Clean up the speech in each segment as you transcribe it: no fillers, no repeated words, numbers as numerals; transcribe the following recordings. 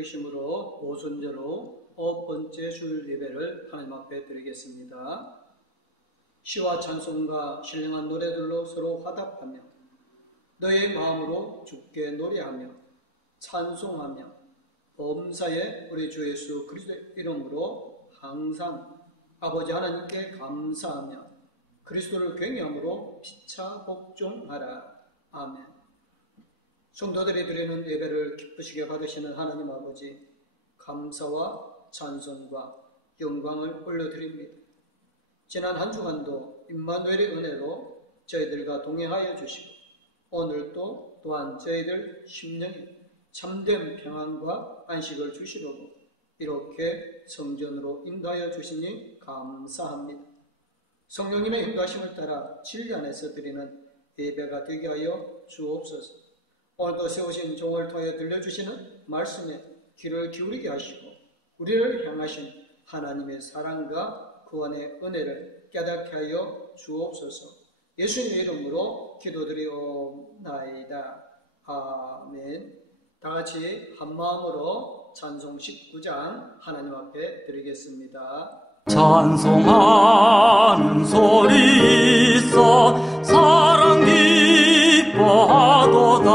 이르심으로 오순절로 9번째 주일 예배를 하나님 앞에 드리겠습니다. 시와 찬송과 신령한 노래들로 서로 화답하며 너의 마음으로 주께 노래하며 찬송하며 범사에 우리 주 예수 그리스도의 이름으로 항상 아버지 하나님께 감사하며 그리스도를 경외함으로 피차 복종하라. 아멘. 성도들이 드리는 예배를 기쁘시게 받으시는 하나님 아버지, 감사와 찬송과 영광을 올려드립니다. 지난 한 주간도 임마누엘의 은혜로 저희들과 동행하여 주시고 오늘도 또한 저희들 심령에 참된 평안과 안식을 주시려고 이렇게 성전으로 인도하여 주시니 감사합니다. 성령님의 인도하심을 따라 진리 안에서 드리는 예배가 되게 하여 주옵소서. 오늘도 세우신 종을 통해 들려주시는 말씀에 귀를 기울이게 하시고 우리를 향하신 하나님의 사랑과 구원의 은혜를 깨닫게 하여 주옵소서. 예수님의 이름으로 기도드리옵나이다. 아멘. 다같이 한마음으로 찬송 19장 하나님 앞에 드리겠습니다. 찬송하는 소리 있어 사랑 기뻐하도다.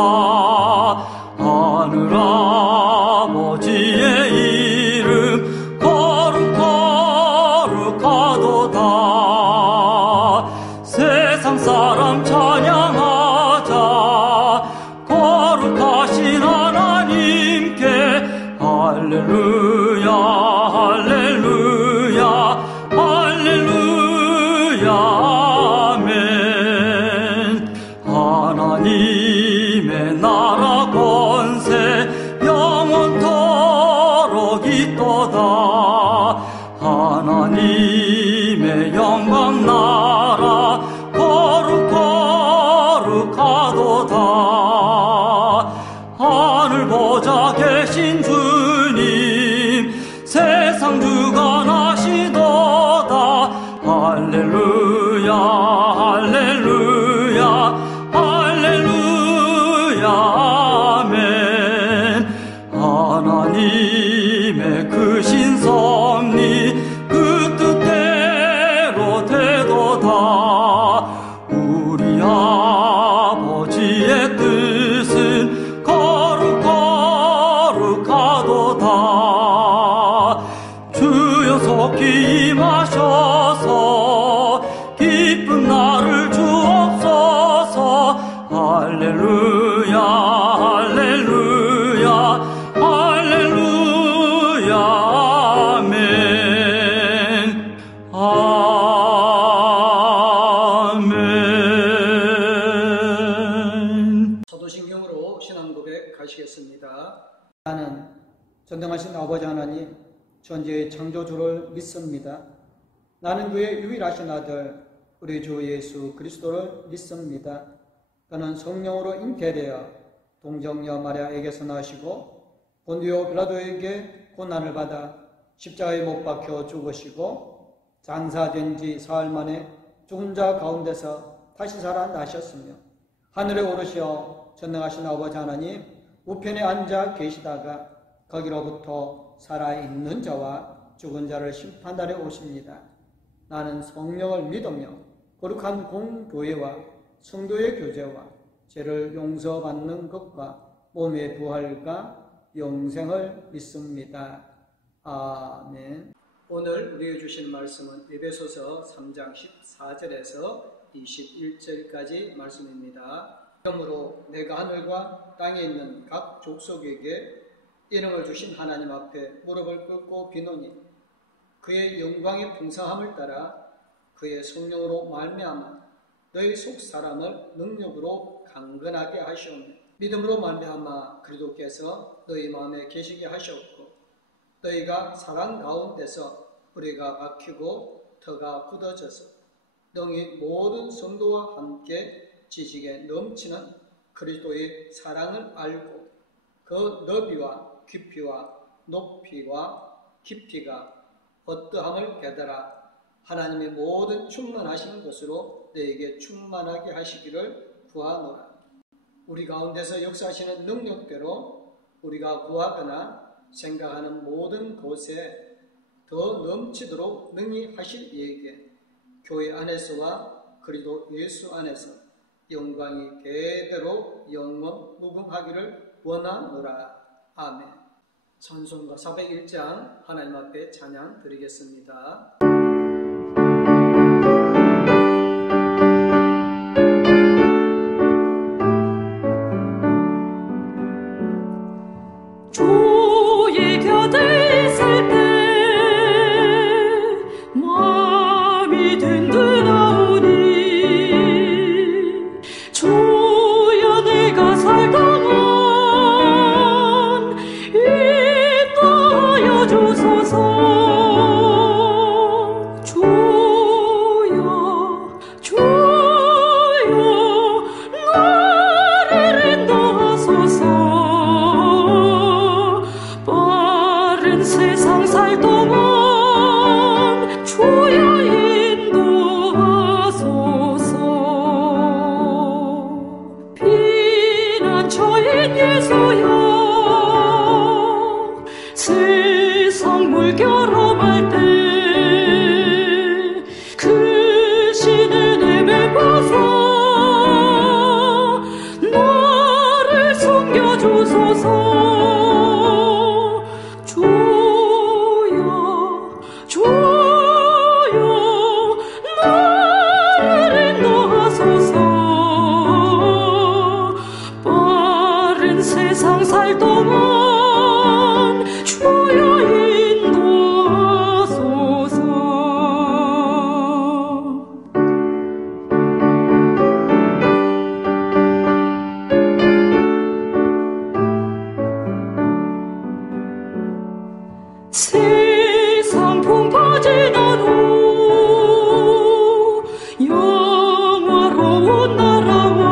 하늘 아버지의 이름 거룩하도다. 세상 사람 찬양하자. 거룩하신 하나님께 할렐루야 할렐루야 할렐루야 아멘. 하나님의 나라 권세 영원토록 있도다. 하나님의 영광 나라 거룩하도다. 하늘 보좌 계신 주님 세상 주관하시도다. 할렐루야 할렐루야 할렐루야 아멘. 하나님의 크신 섭리 그 뜻대로 되도다. 우리 아버지의 뜻은 거룩하도다. 주여 속히 임하셔서 기쁜 날을 주옵소서. 할렐루야 할렐루야 할렐루야 아멘 아멘. 사도신경으로 신앙 고백 가시겠습니다. 나는 전능하신 아버지 하나님 전지의 창조주를 믿습니다. 나는 그의 유일하신 아들 우리 주 예수 그리스도를 믿습니다. 그는 성령으로 잉태되어 동정녀 마리아에게서 나시고 본디오 빌라도에게 고난을 받아 십자가에 못 박혀 죽으시고 장사된 지 사흘 만에 죽은 자 가운데서 다시 살아나셨으며 하늘에 오르시어 전능하신 아버지 하나님 우편에 앉아 계시다가 거기로부터 살아있는 자와 죽은 자를 심판하러 오십니다. 나는 성령을 믿으며 거룩한 공교회와 성도의 교제와 죄를 용서받는 것과 몸의 부활과 영생을 믿습니다. 아멘. 오늘 우리에게 주신 말씀은 에베소서 3장 14절에서 21절까지 말씀입니다. 그러므로 내가 하늘과 땅에 있는 각 족속에게 이름을 주신 하나님 앞에 무릎을 꿇고 비노니 그의 영광의 풍성함을 따라 그의 성령으로 말미암아 너희 속 사람을 능력으로 강건하게 하시오며 믿음으로 말미암아 그리스도께서 너희 마음에 계시게 하셨고 너희가 사랑 가운데서 뿌리가 박히고 터가 굳어져서 너희 모든 성도와 함께 지식에 넘치는 그리스도의 사랑을 알고 그 너비와 깊이와 높이와 깊이가 어떠함을 깨달아 하나님의 모든 충만하시는 것으로 너에게 충만하게 하시기를 구하노라. 우리 가운데서 역사하시는 능력대로 우리가 구하거나 생각하는 모든 곳에 더 넘치도록 능히 하실 이에게 교회 안에서와 그리스도 예수 안에서 영광이 대대로 영원 무궁하기를 원하노라. 아멘. 찬송가 401장 하나님 앞에 찬양 드리겠습니다. 주의 곁에 있을 때 마음이 든든하오니 주여 내가 살다만 인도하여 주소서. 주여 주여 나를 인도하소서. 세상 살 동안 주여 인도하소서. 피난처인 예수여 세상 물결험할 때 그 신의 내배 벗어 나를 숨겨주소서. 세상 살 동안 주여 인도하소서. 세상 풍파 지나도 영화로운 나라와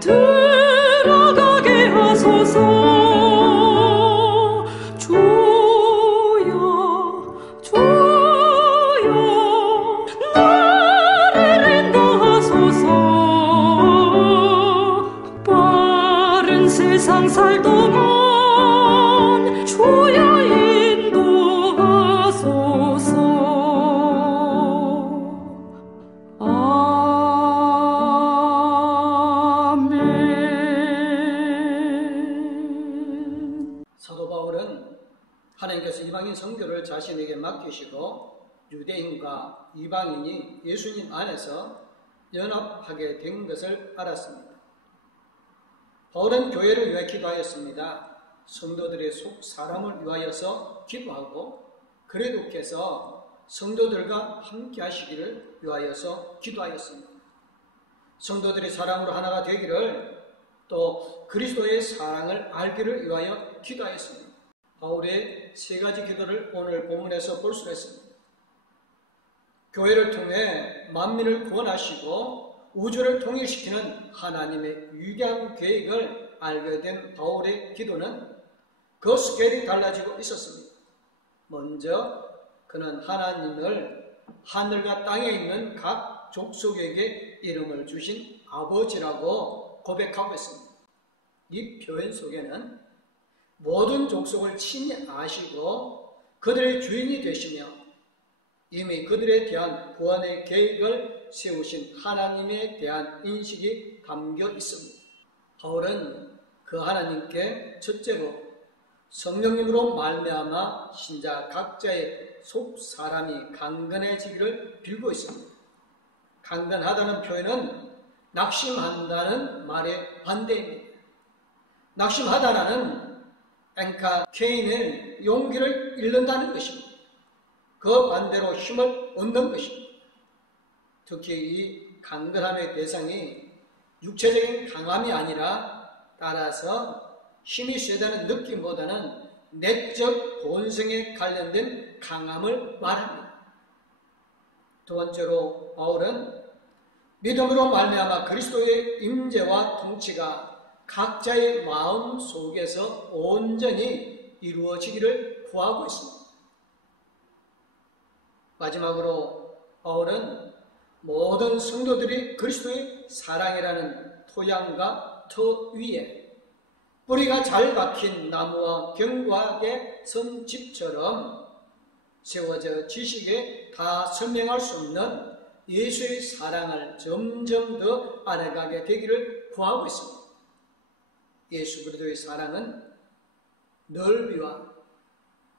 들어가게 하소서. 주여 주여 나를 인도하소서. 빠른 세상 살 동안 주여 인도하소서. 사도 바울은 하나님께서 이방인 선교를 자신에게 맡기시고 유대인과 이방인이 예수님 안에서 연합하게 된 것을 알았습니다. 바울은 교회를 위해 기도하였습니다. 성도들의 속 사람을 위하여서 기도하고 그리스도께서 성도들과 함께 하시기를 위하여서 기도하였습니다. 성도들이 사랑으로 하나가 되기를 또 그리스도의 사랑을 알기를 위하여 기도하였습니다. 바울의 세 가지 기도를 오늘 본문에서 볼 수 있습니다. 교회를 통해 만민을 구원하시고 우주를 통일시키는 하나님의 위대한 계획을 알게 된 바울의 기도는 그 스케일이 달라지고 있었습니다. 먼저 그는 하나님을 하늘과 땅에 있는 각 족속에게 이름을 주신 아버지라고 고백하고 있습니다. 이 표현 속에는 모든 족속을 친히 아시고 그들의 주인이 되시며 이미 그들에 대한 구원의 계획을 세우신 하나님에 대한 인식이 담겨 있습니다. 바울은 그 하나님께 첫째로 성령님으로 말미암아 신자 각자의 속 사람이 강건해지기를 빌고 있습니다. 강건하다는 표현은 낙심한다는 말의 반대입니다. 낙심하다는 엔카케인의 용기를 잃는다는 것입니다. 그 반대로 힘을 얻는 것입니다. 특히 이 강건함의 대상이 육체적인 강함이 아니라 따라서 힘이 세다는 느낌보다는 내적 본성에 관련된 강함을 말합니다. 두 번째로 바울은 믿음으로 말미암아 그리스도의 임재와 통치가 각자의 마음 속에서 온전히 이루어지기를 구하고 있습니다. 마지막으로 바울은 모든 성도들이 그리스도의 사랑이라는 토양과 터 위에 뿌리가 잘 박힌 나무와 견고하게 선 집처럼 세워져 지식에 다 설명할 수 없는 예수의 사랑을 점점 더 알아가게 되기를 구하고 있습니다. 예수 그리스도의 사랑은 넓이와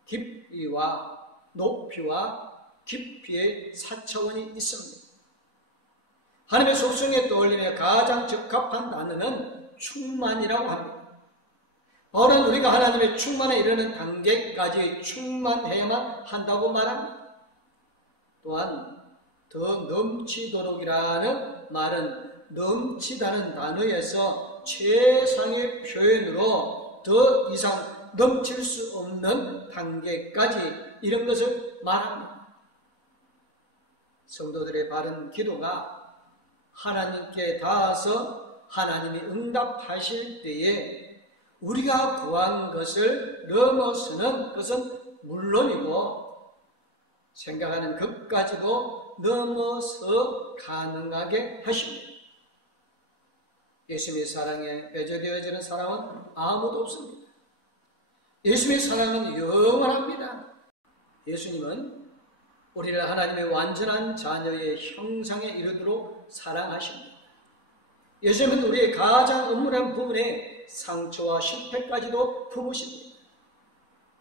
깊이와 높이와 깊이의 4차원이 있습니다. 하나님의 속성에 떠올리며 가장 적합한 단어는 충만이라고 합니다. 바울은 우리가 하나님의 충만에 이르는 단계까지 충만해야만 한다고 말합니다. 또한 더 넘치도록이라는 말은 넘치다는 단어에서 최상의 표현으로 더 이상 넘칠 수 없는 단계까지 이런 것을 말합니다. 성도들의 바른 기도가 하나님께 닿아서 하나님이 응답하실 때에 우리가 구한 것을 넘어서는 것은 물론이고 생각하는 것까지도 넘어서 가능하게 하십니다. 예수님의 사랑에 배제되어지는 사람은 아무도 없습니다. 예수님의 사랑은 영원합니다. 예수님은 우리를 하나님의 완전한 자녀의 형상에 이르도록 사랑하십니다. 예수님은 우리의 가장 음울한 부분에 상처와 실패까지도 품으십니다.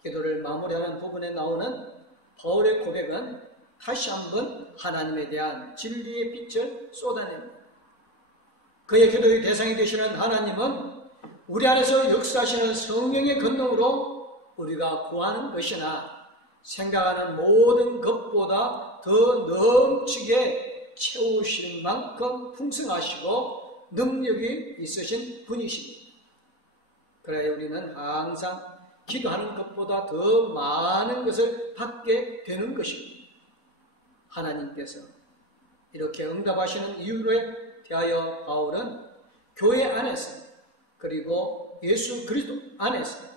기도를 마무리하는 부분에 나오는 바울의 고백은 다시 한번 하나님에 대한 진리의 빛을 쏟아냅니다. 그의 기도의 대상이 되시는 하나님은 우리 안에서 역사하시는 성령의 권능으로 우리가 구하는 것이나 생각하는 모든 것보다 더 넘치게 채우실 만큼 풍성하시고 능력이 있으신 분이십니다. 그래야 우리는 항상 기도하는 것보다 더 많은 것을 받게 되는 것입니다. 하나님께서 이렇게 응답하시는 이유에 대하여 바울은 교회 안에서 그리고 예수 그리스도 안에서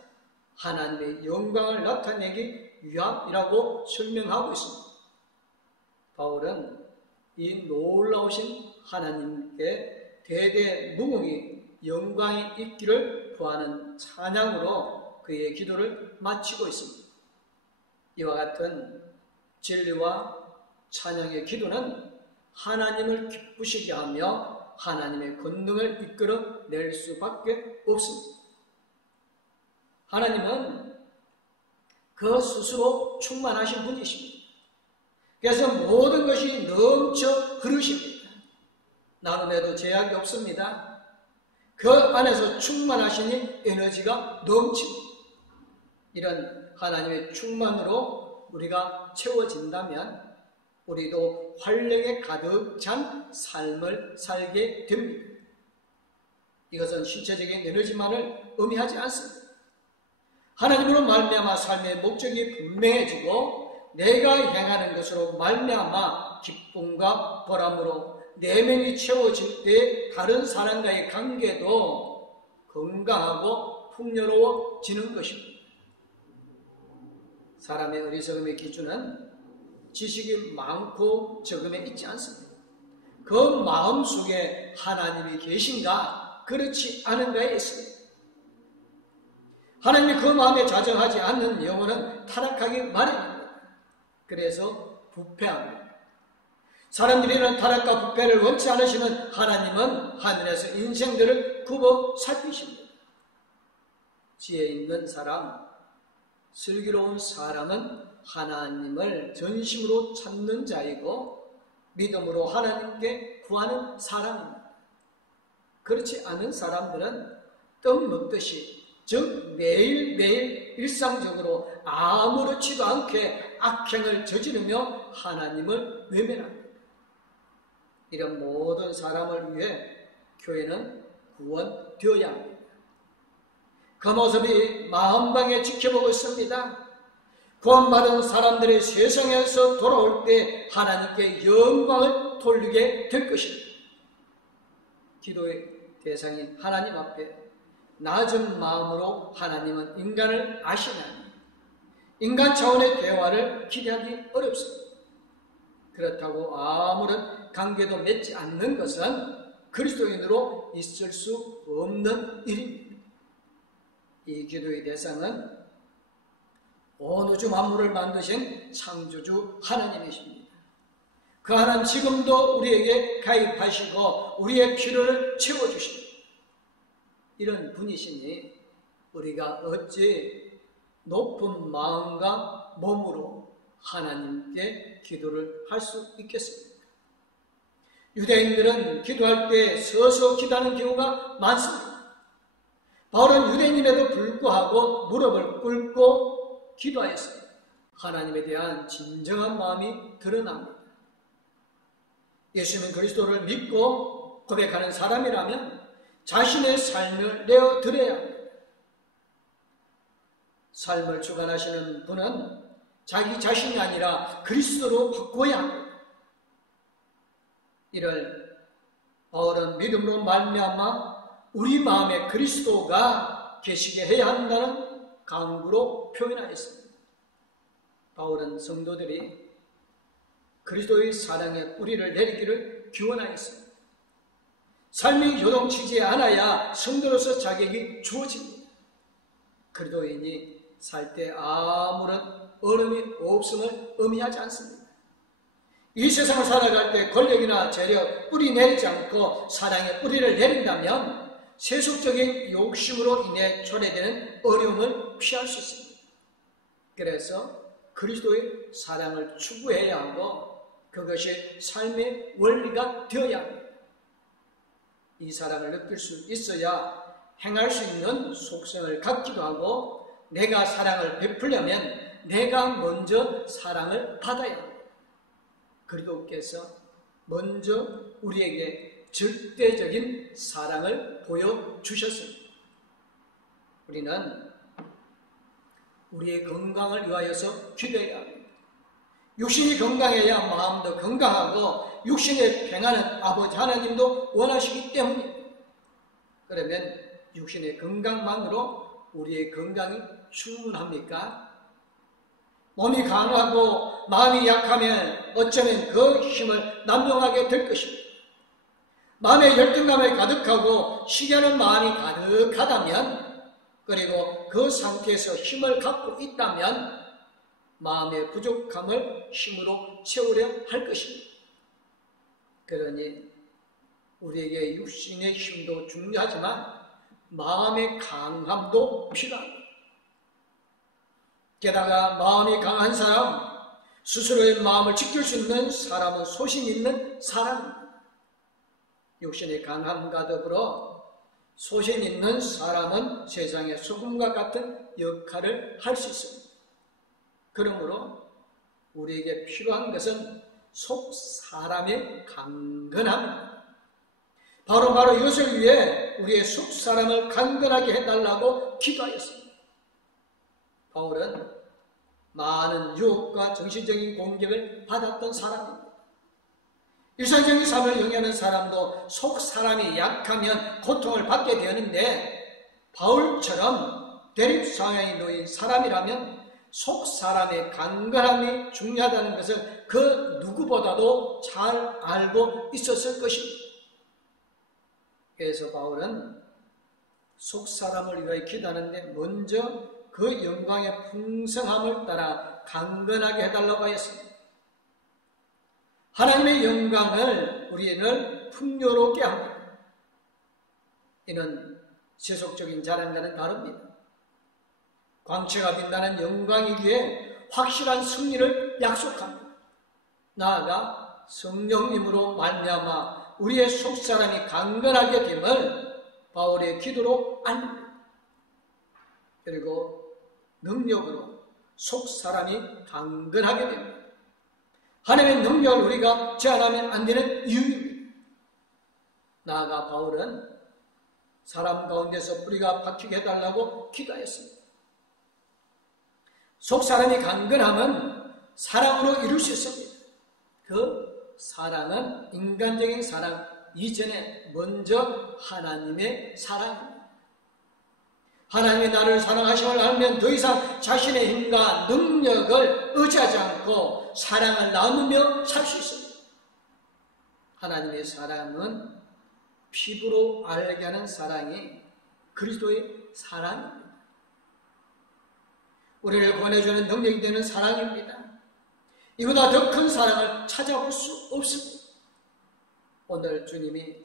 하나님의 영광을 나타내기 위함이라고 설명하고 있습니다. 바울은 이 놀라우신 하나님께 대대무궁히 영광이 있기를 구하는 찬양으로 그의 기도를 마치고 있습니다. 이와 같은 진리와 찬양의 기도는 하나님을 기쁘시게 하며 하나님의 권능을 이끌어낼 수밖에 없습니다. 하나님은 그 스스로 충만하신 분이십니다. 그래서 모든 것이 넘쳐 흐르십니다. 나눔에도 제약이 없습니다. 그 안에서 충만하시니 에너지가 넘칩니다. 이런 하나님의 충만으로 우리가 채워진다면 우리도 활력에 가득 찬 삶을 살게 됩니다. 이것은 신체적인 에너지만을 의미하지 않습니다. 하나님으로 말미암아 삶의 목적이 분명해지고 내가 행하는 것으로 말미암아 기쁨과 보람으로 내면이 채워질 때 다른 사람과의 관계도 건강하고 풍요로워지는 것입니다. 사람의 어리석음의 기준은 지식이 많고 적음에 있지 않습니다. 그 마음속에 하나님이 계신가 그렇지 않은가에 있습니다. 하나님이 그 마음에 좌정하지 않는 영혼은 타락하기 마련입니다. 그래서 부패합니다. 사람들이 이런 타락과 부패를 원치 않으시는 하나님은 하늘에서 인생들을 굽어 살피십니다. 지혜 있는 사람, 슬기로운 사람은 하나님을 전심으로 찾는 자이고 믿음으로 하나님께 구하는 사람입니다. 그렇지 않은 사람들은 떡 먹듯이 즉 매일매일 일상적으로 아무렇지도 않게 악행을 저지르며 하나님을 외면합니다. 이런 모든 사람을 위해 교회는 구원되어야 합니다. 그 모습이 만방에 지켜보고 있습니다. 구원받은 사람들이 세상에서 돌아올 때 하나님께 영광을 돌리게 될 것입니다. 기도의 대상인 하나님 앞에 낮은 마음으로 하나님은 인간을 아시나니 인간 차원의 대화를 기대하기 어렵습니다. 그렇다고 아무런 관계도 맺지 않는 것은 그리스도인으로 있을 수 없는 일입니다. 이 기도의 대상은 온 우주 만물을 만드신 창조주 하나님이십니다. 그 하나님 지금도 우리에게 가입하시고 우리의 필요를 채워주십니다. 이런 분이시니 우리가 어찌 높은 마음과 몸으로 하나님께 기도를 할 수 있겠습니까? 유대인들은 기도할 때 서서 기도하는 경우가 많습니다. 바울은 유대인임에도 불구하고 무릎을 꿇고 기도하였습니다. 하나님에 대한 진정한 마음이 드러납니다. 예수님 그리스도를 믿고 고백하는 사람이라면 자신의 삶을 내어드려야 합니다. 삶을 주관하시는 분은 자기 자신이 아니라 그리스도로 바꿔야 합니다. 이를 바울은 믿음으로 말미암아 우리 마음에 그리스도가 계시게 해야 한다는 강구로 표현하였습니다. 바울은 성도들이 그리스도의 사랑의 뿌리를 내리기를 기원하였습니다. 삶이 요동치지 않아야 성도로서 자격이 주어집니다. 그리스도인이 살 때 아무런 어려움이 없음을 의미하지 않습니다. 이 세상을 살아갈 때 권력이나 재력, 뿌리 내리지 않고 사랑의 뿌리를 내린다면 세속적인 욕심으로 인해 초래되는 어려움을 피할 수 있습니다. 그래서 그리스도의 사랑을 추구해야 하고 그것이 삶의 원리가 되어야 합니다. 이 사랑을 느낄 수 있어야 행할 수 있는 속성을 갖기도 하고 내가 사랑을 베풀려면 내가 먼저 사랑을 받아야 합니다. 그리스도께서 먼저 우리에게 절대적인 사랑을 보여주셨습니다. 우리는 우리의 건강을 위하여서 기도해야 합니다. 육신이 건강해야 마음도 건강하고 육신의 평안은 아버지 하나님도 원하시기 때문입니다. 그러면 육신의 건강만으로 우리의 건강이 충분합니까? 몸이 강하고 마음이 약하면 어쩌면 그 힘을 남용하게 될 것입니다. 마음에 열등감이 가득하고 시기하는 마음이 가득하다면 그리고 그 상태에서 힘을 갖고 있다면 마음의 부족함을 힘으로 채우려 할 것입니다. 그러니 우리에게 육신의 힘도 중요하지만 마음의 강함도 필요합니다. 게다가 마음이 강한 사람, 스스로의 마음을 지킬 수 있는 사람은 소신 있는 사람입니다. 육신의 강함과 더불어 소신 있는 사람은 세상의 소금과 같은 역할을 할 수 있습니다. 그러므로 우리에게 필요한 것은 속 사람의 강건함입니다. 바로 이것을 위해 우리의 속 사람을 강건하게 해달라고 기도하였습니다. 바울은 많은 유혹과 정신적인 공격을 받았던 사람입니다. 일상적인 삶을 영위하는 사람도 속 사람이 약하면 고통을 받게 되었는데 바울처럼 대립 상황에 놓인 사람이라면 속 사람의 강건함이 중요하다는 것을 그 누구보다도 잘 알고 있었을 것입니다. 그래서 바울은 속 사람을 위하여 기도하는데 먼저 그 영광의 풍성함을 따라 강건하게 해달라고 하였습니다. 하나님의 영광을 우리는 풍요롭게 합니다. 이는 세속적인 자랑과는 다릅니다. 광채가 빛나는 영광이기에 확실한 승리를 약속합니다. 나아가 성령님으로 말미암아 우리의 속사람이 강건하게 됨을 바울의 기도로 알립니다. 그리고 능력으로 속사람이 강건하게 됩니다. 하나님의 능력을 우리가 제한하면 안 되는 이유입니다. 나아가 바울은 사람 가운데서 뿌리가 박히게 해달라고 기도했습니다. 속사람이 강건함은 사랑으로 이룰 수 있습니다. 그 사랑은 인간적인 사랑 이전에 먼저 하나님의 사랑입니다. 하나님이 나를 사랑하심을 알면 더 이상 자신의 힘과 능력을 의지하지 않고 사랑을 나누며 살 수 있습니다. 하나님의 사랑은 피부로 알게 하는 사랑이 그리스도의 사랑입니다. 우리를 권해주는 능력이 되는 사랑입니다. 이보다 더 큰 사랑을 찾아볼 수 없습니다. 오늘 주님이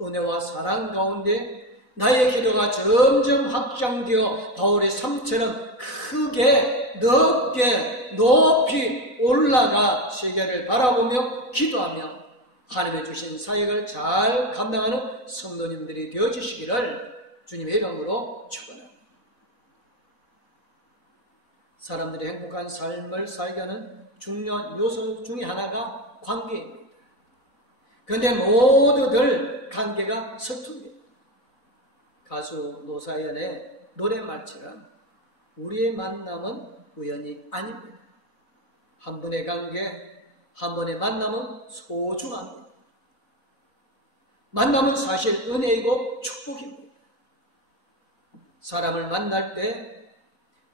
은혜와 사랑 가운데 나의 기도가 점점 확장되어 바울의 삶처럼 크게 넓게 높이 올라가 세계를 바라보며 기도하며 하나님의 주신 사역을 잘 감당하는 성도님들이 되어주시기를 주님의 이름으로 축원합니다. 사람들이 행복한 삶을 살게 하는 중요한 요소 중에 하나가 관계입니다. 그런데 모두들 관계가 서툰입니다. 가수 노사연의 노래말처럼 우리의 만남은 우연이 아닙니다. 한 분의 관계, 한 번의 만남은 소중합니다. 만남은 사실 은혜이고 축복입니다. 사람을 만날 때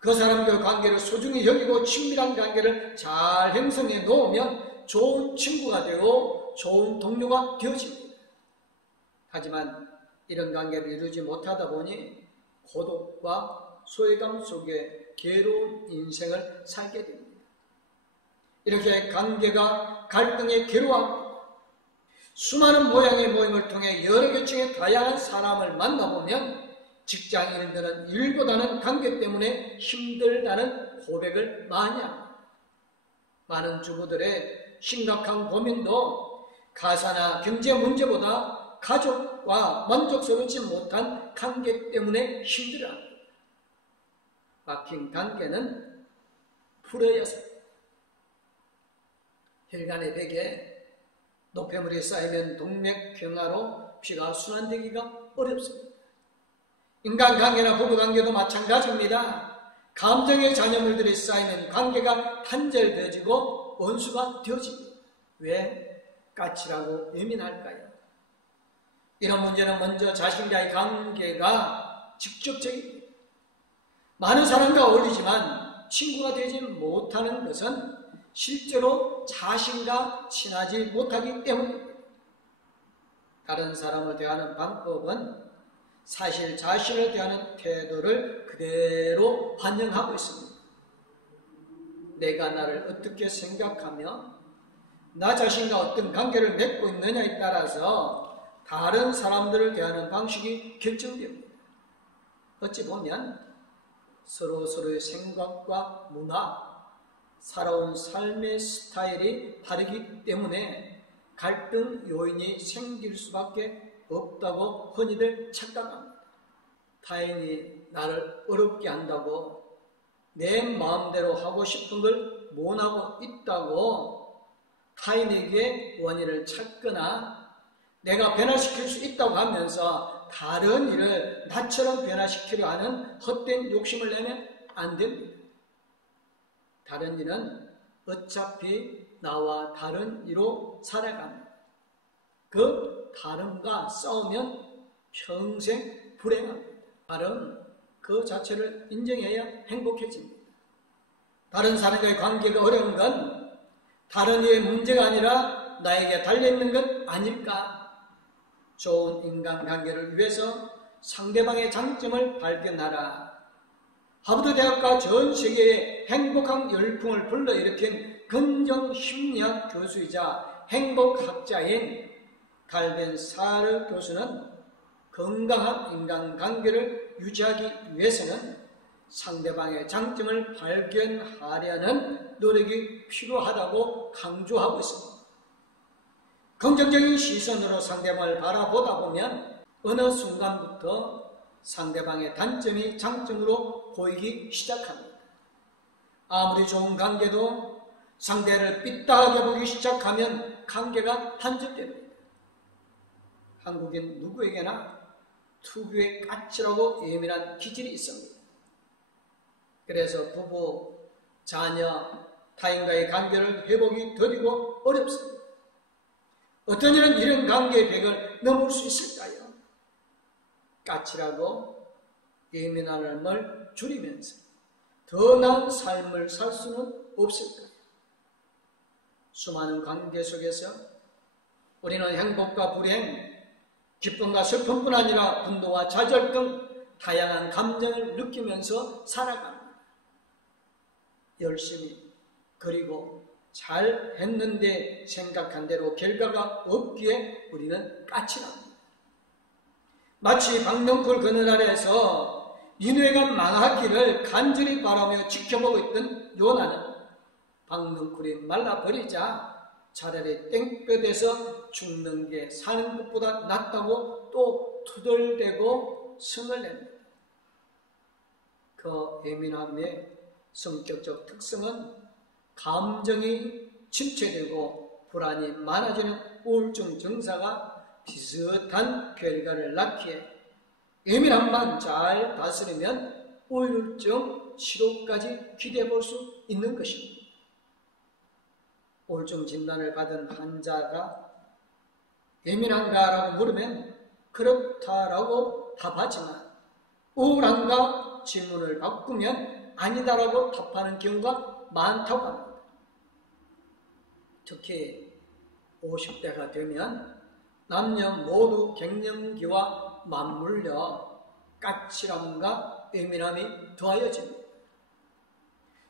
그 사람과의 관계를 소중히 여기고 친밀한 관계를 잘 형성해 놓으면 좋은 친구가 되고 좋은 동료가 되어집니다. 하지만 이런 관계를 이루지 못하다 보니 고독과 소외감 속에 괴로운 인생을 살게 됩니다. 이렇게 관계가 갈등에 괴로워합니다. 수많은 모양의 모임을 통해 여러 계층의 다양한 사람을 만나보면 직장인들은 일보다는 관계 때문에 힘들다는 고백을 많이 합니다. 많은 주부들의 심각한 고민도 가사나 경제 문제보다 가족과 만족스럽지 못한 관계 때문에 힘들어합니다. 막힌 관계는 풀어야 합니다. 혈관의 벽에 노폐물이 쌓이면 동맥경화로 피가 순환되기가 어렵습니다. 인간관계나 부부관계도 마찬가지입니다. 감정의 잔여물들이 쌓이면 관계가 단절되어지고 원수가 되어집니다. 왜? 까칠하고 예민할까요? 이런 문제는 먼저 자신과의 관계가 직접적입니다. 많은 사람과 어울리지만 친구가 되지 못하는 것은 실제로 자신과 친하지 못하기 때문입니다. 다른 사람을 대하는 방법은 사실 자신을 대하는 태도를 그대로 반영하고 있습니다. 내가 나를 어떻게 생각하며 나 자신과 어떤 관계를 맺고 있느냐에 따라서 다른 사람들을 대하는 방식이 결정됩니다. 어찌 보면 서로의 생각과 문화, 살아온 삶의 스타일이 다르기 때문에 갈등 요인이 생길 수밖에 없다고 흔히들 착각합니다. 타인이 나를 어렵게 한다고 내 마음대로 하고 싶은 걸 못하고 있다고 타인에게 원인을 찾거나 내가 변화시킬 수 있다고 하면서 다른 이를 나처럼 변화시키려 하는 헛된 욕심을 내면 안 됩니다. 다른 이는 어차피 나와 다른 이로 살아갑니다. 그 다름과 싸우면 평생 불행합니다. 다름 그 자체를 인정해야 행복해집니다. 다른 사람과의 관계가 어려운 건 다른 이의 문제가 아니라 나에게 달려있는 건 아닐까? 좋은 인간관계를 위해서 상대방의 장점을 발견하라. 하버드 대학과 전 세계의 행복한 열풍을 불러일으킨 긍정심리학 교수이자 행복학자인 갈벤 사르 교수는 건강한 인간관계를 유지하기 위해서는 상대방의 장점을 발견하려는 노력이 필요하다고 강조하고 있습니다. 긍정적인 시선으로 상대방을 바라보다 보면 어느 순간부터 상대방의 단점이 장점으로 보이기 시작합니다. 아무리 좋은 관계도 상대를 삐딱하게 보기 시작하면 관계가 단절됩니다. 한국인 누구에게나 특유의 까칠하고 예민한 기질이 있습니다. 그래서 부부, 자녀, 타인과의 관계를 회복이 더디고 어렵습니다. 어떤 이는 이런 관계의 벽을 넘을 수 있을까요? 까칠하고 예민함을 줄이면서 더 나은 삶을 살 수는 없을까요? 수많은 관계 속에서 우리는 행복과 불행, 기쁨과 슬픔뿐 아니라 분노와 좌절 등 다양한 감정을 느끼면서 살아갑니다. 열심히 그리고 잘 했는데 생각한 대로 결과가 없기에 우리는 까칠합니다. 마치 박넝쿨 그늘 아래에서 니느웨가 망하기를 간절히 바라며 지켜보고 있던 요나는 박넝쿨이 말라버리자 차라리 땡볕에서 죽는 게 사는 것보다 낫다고 또 투덜대고 성을 냅니다. 그 예민함의 성격적 특성은 감정이 침체되고 불안이 많아지는 우울증 증사가 비슷한 결과를 낳기에 예민함만 잘 다스리면 우울증 치료까지 기대해 볼 수 있는 것입니다. 우울증 진단을 받은 환자가 예민한가라고 물으면 그렇다라고 답하지만 우울한가 질문을 바꾸면 아니다라고 답하는 경우가 많다고 합니다. 특히 50대가 되면 남녀 모두 갱년기와 맞물려 까칠함과 예민함이 더하여집니다.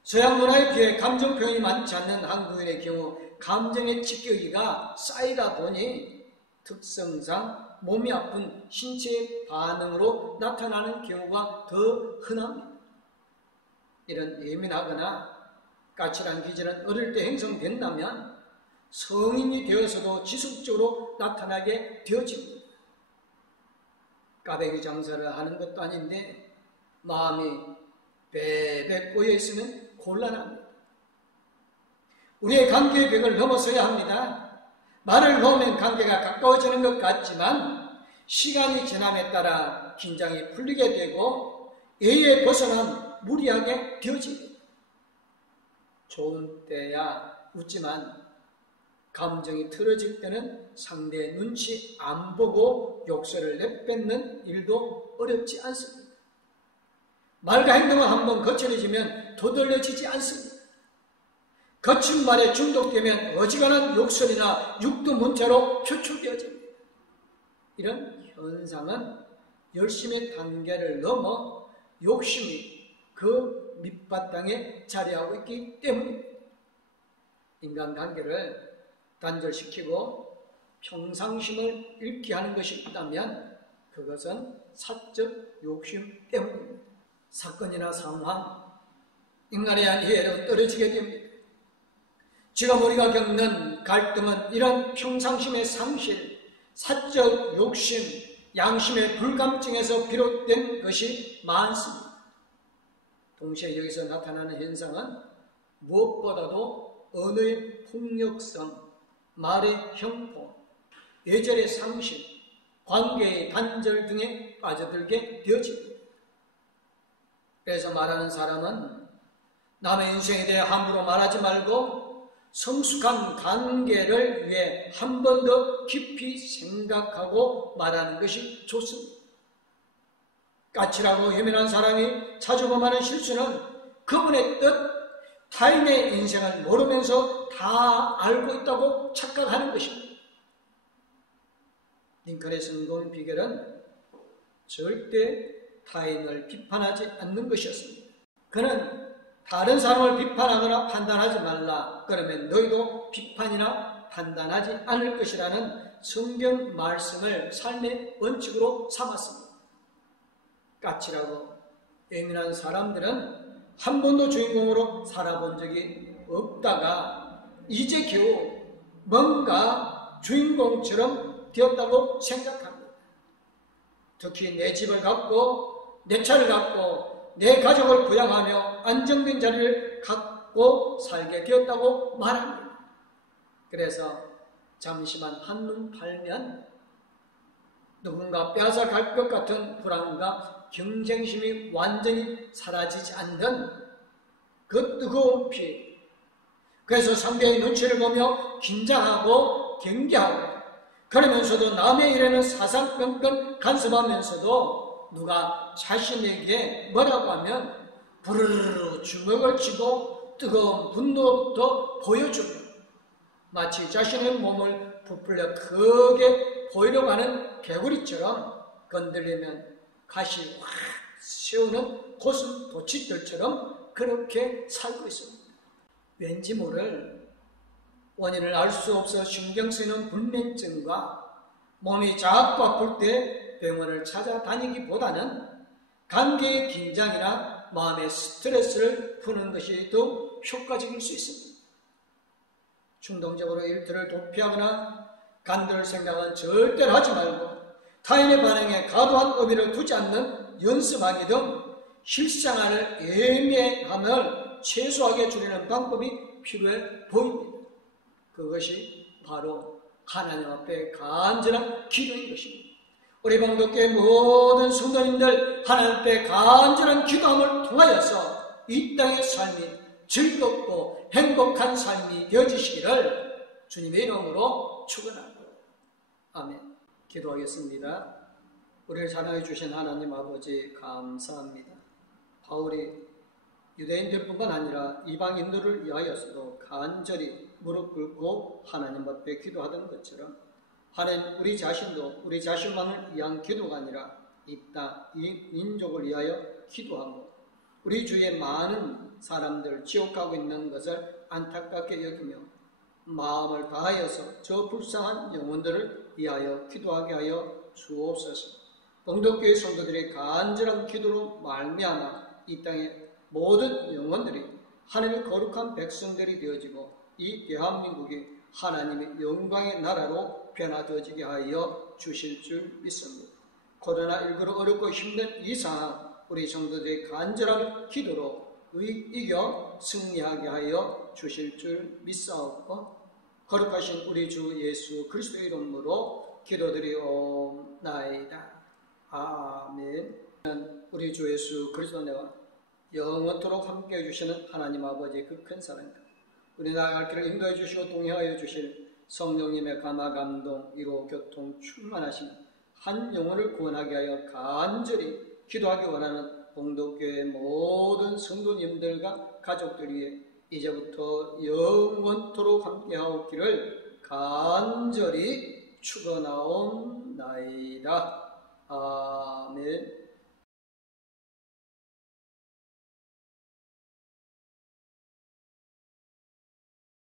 서양 문화에 비해 감정 표현이 많지 않는 한국인의 경우 감정의 찌꺼기가 쌓이다 보니 특성상 몸이 아픈 신체 반응으로 나타나는 경우가 더 흔합니다. 이런 예민하거나 까칠한 기질은 어릴 때 형성된다면 성인이 되어서도 지속적으로 나타나게 되어집니다. 까베기 장사를 하는 것도 아닌데 마음이 베베 꼬여 있으면 곤란합니다. 우리의 관계의 벽을 넘어서야 합니다. 말을 놓으면 관계가 가까워지는 것 같지만 시간이 지남에 따라 긴장이 풀리게 되고 예의에 벗어난 무리하게 되어집니다. 좋은 때야 웃지만 감정이 틀어질 때는 상대의 눈치 안 보고 욕설을 내뱉는 일도 어렵지 않습니다. 말과 행동을 한번 거칠어지면 도들려지지 않습니다. 거친 말에 중독되면 어지간한 욕설이나 육두문자로 표출되어집니다. 이런 현상은 열심의 단계를 넘어 욕심이 그 밑바탕에 자리하고 있기 때문입니다. 인간관계를 단절시키고 평상심을 잃게 하는 것이 있다면 그것은 사적 욕심 때문입니다. 사건이나 상황, 인간에 대한 이해로 떨어지게 됩니다. 지금 우리가 겪는 갈등은 이런 평상심의 상실, 사적 욕심, 양심의 불감증에서 비롯된 것이 많습니다. 동시에 여기서 나타나는 현상은 무엇보다도 언어의 폭력성, 말의 형포, 예절의 상실, 관계의 단절 등에 빠져들게 되어집니다. 그래서 말하는 사람은 남의 인생에 대해 함부로 말하지 말고 성숙한 관계를 위해 한 번 더 깊이 생각하고 말하는 것이 좋습니다. 까칠하고 예민한 사람이 자주 범하는 실수는 그분의 뜻, 타인의 인생을 모르면서 다 알고 있다고 착각하는 것입니다. 링컨의 성공 비결은 절대 타인을 비판하지 않는 것이었습니다. 그는 다른 사람을 비판하거나 판단하지 말라. 그러면 너희도 비판이나 판단하지 않을 것이라는 성경 말씀을 삶의 원칙으로 삼았습니다. 까칠하고 예민한 사람들은 한 번도 주인공으로 살아본 적이 없다가 이제 겨우 뭔가 주인공처럼 되었다고 생각합니다. 특히 내 집을 갖고 내 차를 갖고 내 가족을 부양하며 안정된 자리를 갖고 살게 되었다고 말합니다. 그래서 잠시만 한눈 팔면 누군가 빼앗아갈 것 같은 불안과 경쟁심이 완전히 사라지지 않는 그 뜨거운 피, 그래서 상대의 눈치를 보며 긴장하고 경계하고 그러면서도 남의 일에는 사상평평 간섭하면서도 누가 자신에게 뭐라고 하면 부르르 주먹을 쥐고 뜨거운 분노부터 보여주며 마치 자신의 몸을 부풀려 크게 보이려고 하는 개구리처럼 건드리면 가시 확 세우는 고슴도치들처럼 그렇게 살고 있습니다. 왠지 모를 원인을 알 수 없어 신경 쓰이는 불면증과 몸이 자꾸 아플 때 병원을 찾아다니기보다는 관계의 긴장이나 마음의 스트레스를 푸는 것이 더 효과적일 수 있습니다. 충동적으로 일들을 도피하거나 간들 생각은 절대로 하지 말고 타인의 반응에 과도한 의미를 두지 않는 연습하기 등 실생활을 애매함을 최소하게 줄이는 방법이 필요해 보입니다. 그것이 바로 하나님 앞에 간절한 기도인 것입니다. 우리 봉독교회 모든 성도님들 하나님 앞에 간절한 기도함을 통하여서 이 땅의 삶이 즐겁고 행복한 삶이 되어지시기를 주님의 이름으로 축원합니다. 아멘. 기도하겠습니다. 우리를 사랑해 주신 하나님 아버지 감사합니다. 바울이 유대인들뿐만 아니라 이방인들을 위하여서도 간절히 무릎 꿇고 하나님 앞에 기도하던 것처럼 하나님 우리 자신도 우리 자신만을 위한 기도가 아니라 이 땅, 이 민족을 위하여 기도하고 우리 주위에 많은 사람들 지옥 가고 있는 것을 안타깝게 여기며 마음을 다하여서 저 불쌍한 영혼들을 위하여 기도하게 하여 주옵소서. 봉독교회 성도들의 간절한 기도로 말미암아 이 땅의 모든 영혼들이 하나님의 거룩한 백성들이 되어지고 이 대한민국이 하나님의 영광의 나라로 변화되어지게 하여 주실 줄 믿습니다. 코로나19로 어렵고 힘든 이 상황 우리 성도들의 간절한 기도로 이겨 승리하게 하여 주실 줄 믿사옵고 거룩하신 우리 주 예수 그리스도의 이름으로 기도드리옵나이다. 아멘. 우리 주 예수 그리스도 내와 영원토록 함께해 주시는 하나님 아버지의 그 큰 사랑과 우리 나아갈 길을 인도해 주시고 동행하여 주실 성령님의 감화 감동 위로 교통 충만하심 한 영혼을 구원하게 하여 간절히 기도하기 원하는 봉독교회 모든 성도님들과 가족들 위해 이제부터 영원토록 함께하옵기를 간절히 축원하옵나이다. 아멘.